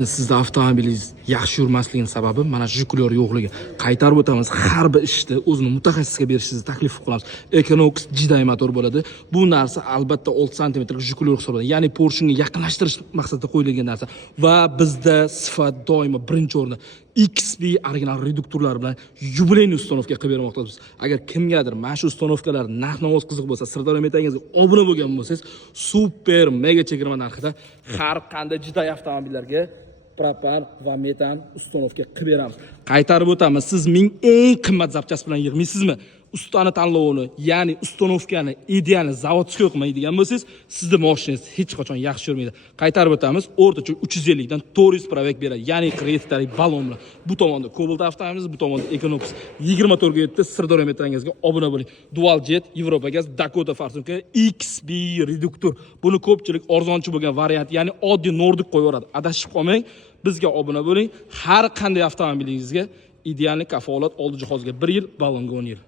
Sizda avtomobilingiz yaxshi yurmasligining sababi mana shu Jiguli yo'qligi. Qaytarib o'tamiz. Har bir ishni o'zini mutaxassisga berishingizni taklif qilamiz. Equinox Jidai motor bo'ladi. Bu narsa albatta 6 sm Jiguli hisoblanadi. Ya'ni Porsche'ga yaqinlashtirish maqsadida qo'yilgan narsa va bizda sifat doimo birinchi o'rinda. XB original reduktorlar bilan yubileyniy ustanovka qilib bermoqdamiz. Agar kimgadir mana shu ustanovkalar narx-navoz qiziq bo'lsa, Sirdaryo metangizga obuna bo'lgan bo'lsangiz, super mega chegirma narxida har qanday Jidai avtomobillarga propan va metan ustanovka qilib beramiz. Qaytarib o'tamiz. Siz eng qimmat zapchast bilan yig'maysizmi? Ustani tanlovini, ya'ni ustanovkani idealni zavodskiy qilmaydigan bo'lsangiz, sizning mashinangiz hech qachon yaxshi yurmaydi. Qaytarib o'tamiz. O'rtacha 350 dan 400 provek beradi. Ya'ni kreditalik balon bilan. Bu tomonda Cobalt avtomobilimiz, bu tomonda Equinox 24 ga yetdi. Sirdaryo metangizga obuna bo'ling. Dual jet, Yevropa gaz, Dakota farsumka, XB reduktor. Buni ko'pchilik arzonchi bo'lgan variant, ya'ni oddiy Nordic qo'yib yuboradi. Adashib qolmang. Bizga obuna bo'ling. Har qanday avtomobilingizga ideal kafolat oldi jihozga 1 yil, balonga 10 yil.